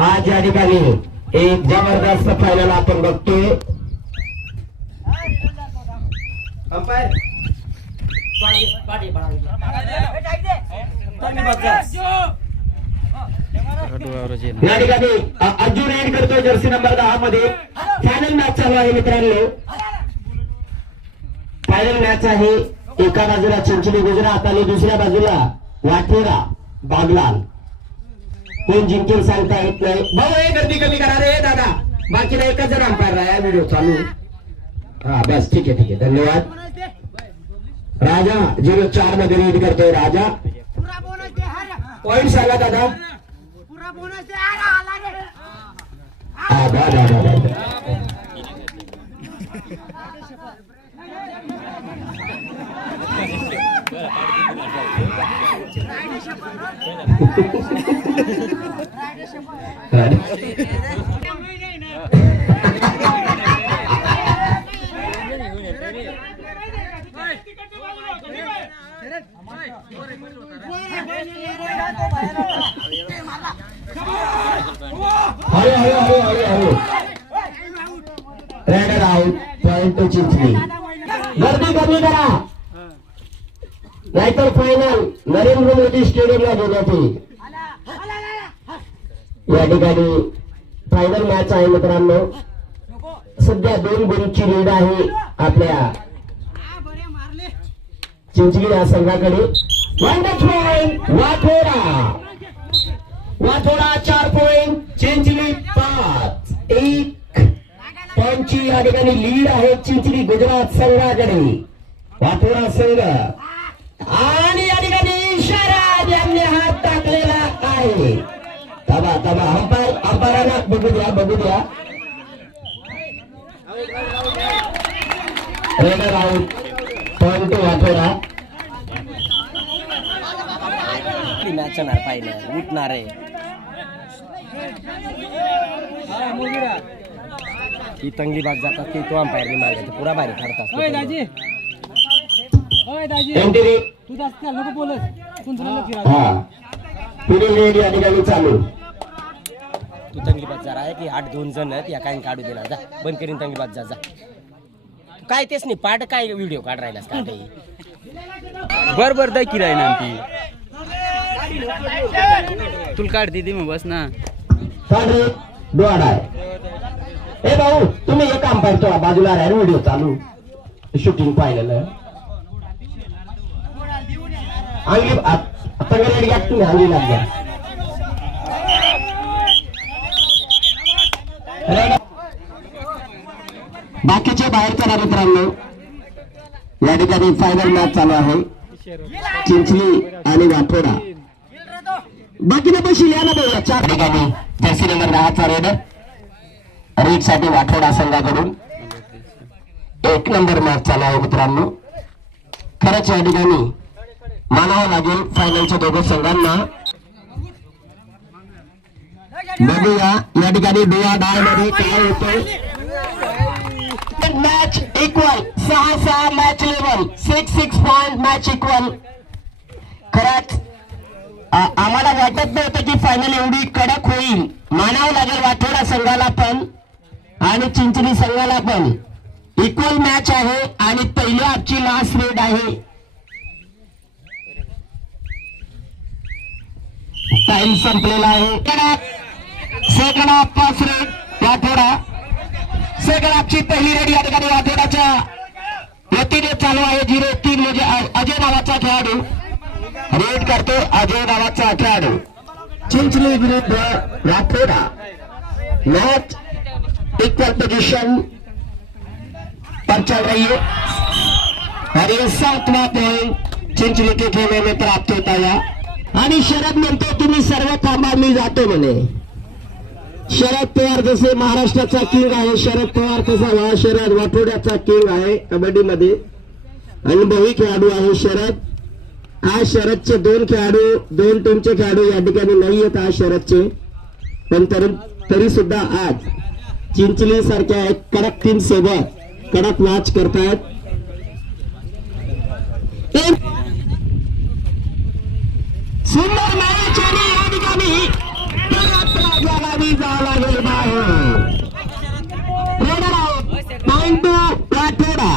आज या ठिकाणी एक जबरदस्त फायनल आपण बघतोय. अंपायर या ठिकाणी अर्जुन एंड करतोय जर्सी नंबर 10 मध्ये. फायनल मॅच चालू आहे मित्रांनो. फायनल मॅच आहे. एका बाजूला चिंचणी गुजरात आणि दुसऱ्या बाजूला वाठोडा बागलाल. कोण जिंकेल सांगता येत नाही. भाऊ हे गर्दी कमी करा रे दादा. बाकीला एकच जण अंपायर राहा. व्हिडिओ चालू. हा बस ठीक आहे धन्यवाद. राजा 04 मध्ये लीड करतोय. राजा पॉइंट सांगा दादा. Raider out. Point to Chinchani. गर्दी कमी करा नाहीतर फायनल नरेंद्र मोदी स्टेडियमला घेण्यात येईल. या ठिकाणी फायनल मॅच आहे मित्रांनो. सध्या 2 गुणांची लीड आहे आपल्या चिंचणी या संघाकडे. वाठोडा 4 पॉइंट चिंचणी 5. 1 पॉइंटची या ठिकाणी लीड आहे चिंचणी गुजरात संघाकडे. वाठोडा संघ आणि या ठिकाणी इशारा यांनी हात टाकलेला आहे. तबा अंपायरांना बघू द्या. Raider out. Point to Wathoda. Match होणार पाहिजे उठणार आहे. ही तंगी बाग जातात की तो अंपायरने मागायचं पुरा भारी काढतात. चालू तू तंगी बाग जरा आहे की 8-2 जण आहेत. या काही काढू दिला जा. बंद करीन तंगी बाग जा. काय तेच नाही पाठ काय व्हिडिओ काढ राहिलास का बर दाखी राही ना ती तुला काढते ती मग बस ना. ए भाऊ तुम्ही एक काम करतो बाजूला राहा. व्हिडिओ चालू शूटिंग पाहिलेलं. अंगी आता रेडी घ्या तुम्ही. अंगी लागल्या बाकीचे बाहेर करा मित्रांनो. या ठिकाणी फायनल मॅच चालू आहे चिंचणी आणि वाठोडा. बाकीने पैसे या ना भाऊ. 4 ठिकाणी जर्सी नंबर 10 चा रेडर रेड साठी वाठोडा संघाकडून 1 नंबर मॅच चालू आहे मित्रांनो. खरंच या ठिकाणी मानावं लागेल फायनलच्या दोघं संघांना. बघूया या ठिकाणी डोळा डाय मध्ये काय होतं. Match equal 6-6 match level 6-6 point match equal. खरंच आम्हाला वाटत नव्हतं की फायनल एवढी कडक होईल. मानावं लागेल वाठोडा संघाला पण आणि चिंचणी संघाला पण. इक्वल मॅच आहे आणि पहिल्या आजची लास्ट रेड आहे. टाइम संपलेला आहे. Second half pass raid Wathoda. Second हाफची पहिली रेड या ठिकाणी वाठोडाच्या वतीने चालू आहे. 0-3 म्हणजे अजय नावाचा खेळाडू रेड करतो. अजय नावाचा खेळाडू. चिंचणी विरुद्ध वाठोडा. मॅच इक्वल पोजीशन पर चल रही है और ये 7वां पॉइंट चिंचणी के खेमे में प्राप्त होता है. आणि शरद म्हणतो तुम्ही सर्व थांबा मी जातो म्हणे. शरद पवार जसे महाराष्ट्राचा किंग आहे. शरद पवार तसा शरद वाठोड्याचा किंग आहे कबड्डी मध्ये. अनुभवी खेळाडू आहे शरद. आज शरदचे 2 खेळाडू 2 टीमचे खेळाडू या ठिकाणी नाही आहेत आज शरदचे. पण तरी सुद्धा आज चिंचणी सारख्या एक कडक टीम सोबत कडक मॅच करतायत. सुंदर मॅच आणि या ठिकाणी परत राजालाही जावं लागेल बाहेर. Raider out. Point to Rathoda.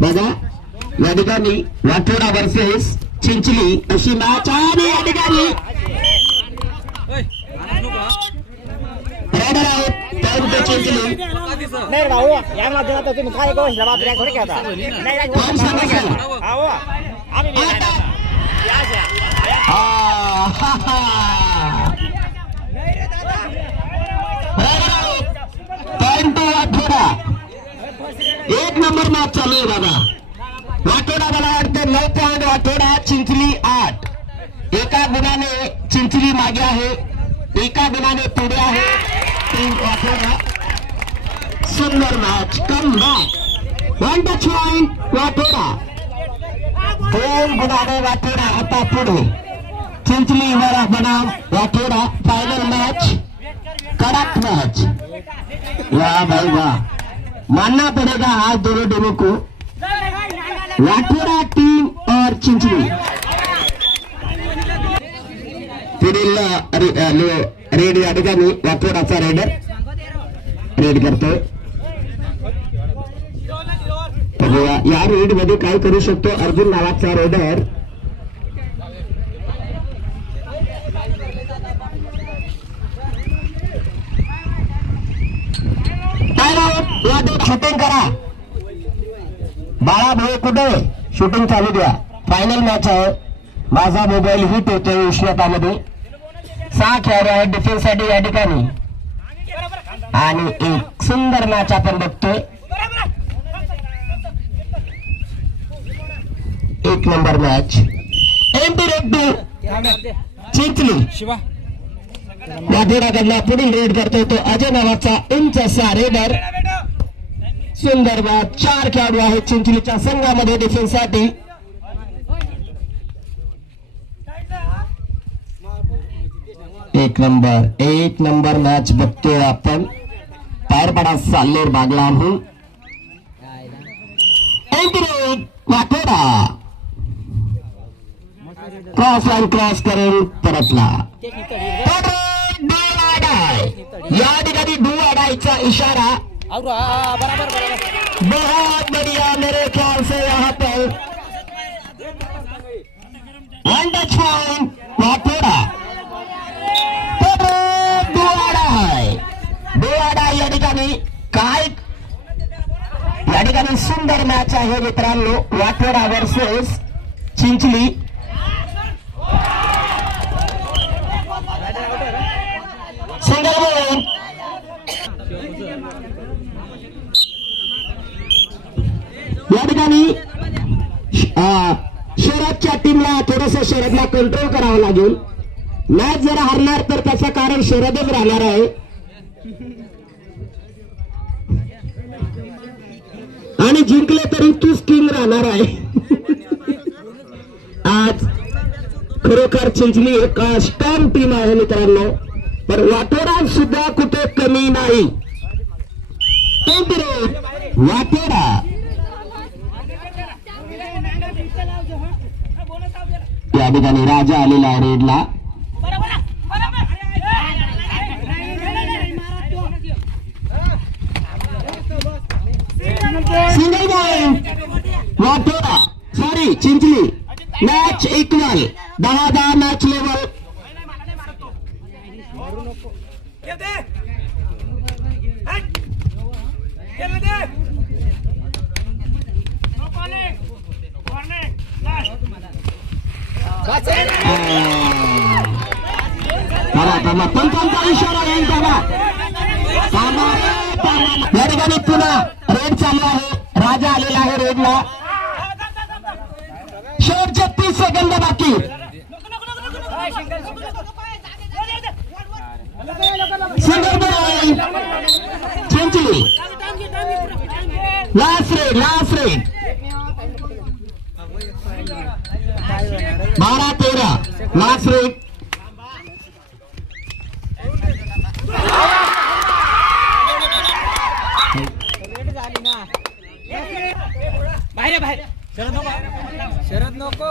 बघा या ठिकाणी राठोडा वर्सेस चिंचली अशी मॅच आणि या ठिकाणी raider out. Point to Chinchli. नाही भाऊ या माध्यमात तुम्ही काय गोष्ट बाबा थोडी घेता नाही कोण सांगा सर? भाऊ आम्ही पॉइंट टू राठोडा. एक नंबर मॅच चालू आहे बाबा. राठोडा मला वाटतं 9 पॉइंट राठोडा, चिंचली 8. एका गुणाने चिंचली मागे आहे, एका गुणाने पुढे आहे. 3 राठोडा. सुंदर match. Come back. 1 touch point Rathoda. 2 गुणाने राठोडा आता पुढे. चिंचली वर बनाम राठोडा. फाइनल मैच, कड़क मैच. वाह भाई वाह, मानना पड़ेगा आज दोनों टीमों को. राठोडा टीम और चिंचली. पुढील रेड या ठिकाणी राठोडाचा रेडर रेड करतोय. बघूया या रेड मध्ये काय करू शकतो अर्जुन नावाचा रेडर. शूटिंग करा बाळा भाऊ, कुठे शूटिंग चालू द्या. फायनल मॅच आहे. माझा मोबाईल हिट होतोय उष्णतामध्ये. 6 खेळाडू आहेत डिफेन्स साठी या ठिकाणी आणि एक सुंदर मॅच आपण बघतोय. 1 नंबर मॅच. चिंचली राठोडाकडला पुढील रेड करतोय तो अजय नावाचा उंच असा रेडर. सुंदर मॅच. 4 खेळाडू आहेत चिंचलीच्या संघामध्ये डिफेन्स साठी. एक नंबर मॅच बघतोय आपण. पायरपाडा Salher बागलाहून Rathoda cross line cross करून परतला. या ठिकाणी डू आडायचा इशारा. बराबर बहुत बढ़िया मेरे ख्याल से यहाँ पर 1 टच पॉइंट राठोडा. डोआडा या ठिकाणी काय या ठिकाणी सुंदर मॅच आहे मित्रांनो. Rathoda versus Chinchli. Single ball. या ठिकाणी शरदच्या टीमला थोडस शरदला कंट्रोल करावं लागेल. मॅच जर हरणार तर त्याचं कारण शरदच राहणार आहे. आणि जिंकले तरी तूच किंग राहणार आहे. आज खरोखर चिंचली एक स्ट्रॉंग टीम आहे मित्रांनो. पण राठोडा सुद्धा कुठे कमी नाही. राठोडा या ठिकाणी राजा आलेला आहे रेडला. Single point Rathoda, sorry Chinchli. Match equal. 10-10 match level. पंचांचा इशारा येईल त्याला. या ठिकाणी पुन्हा रेड चालू आहे. राजा आलेला आहे रेडला. शेवटचे 30 सेकंद बाकी. Single ball Chinchli. Last raid 12-13. Last raid बाहेर बाहेर शरद नको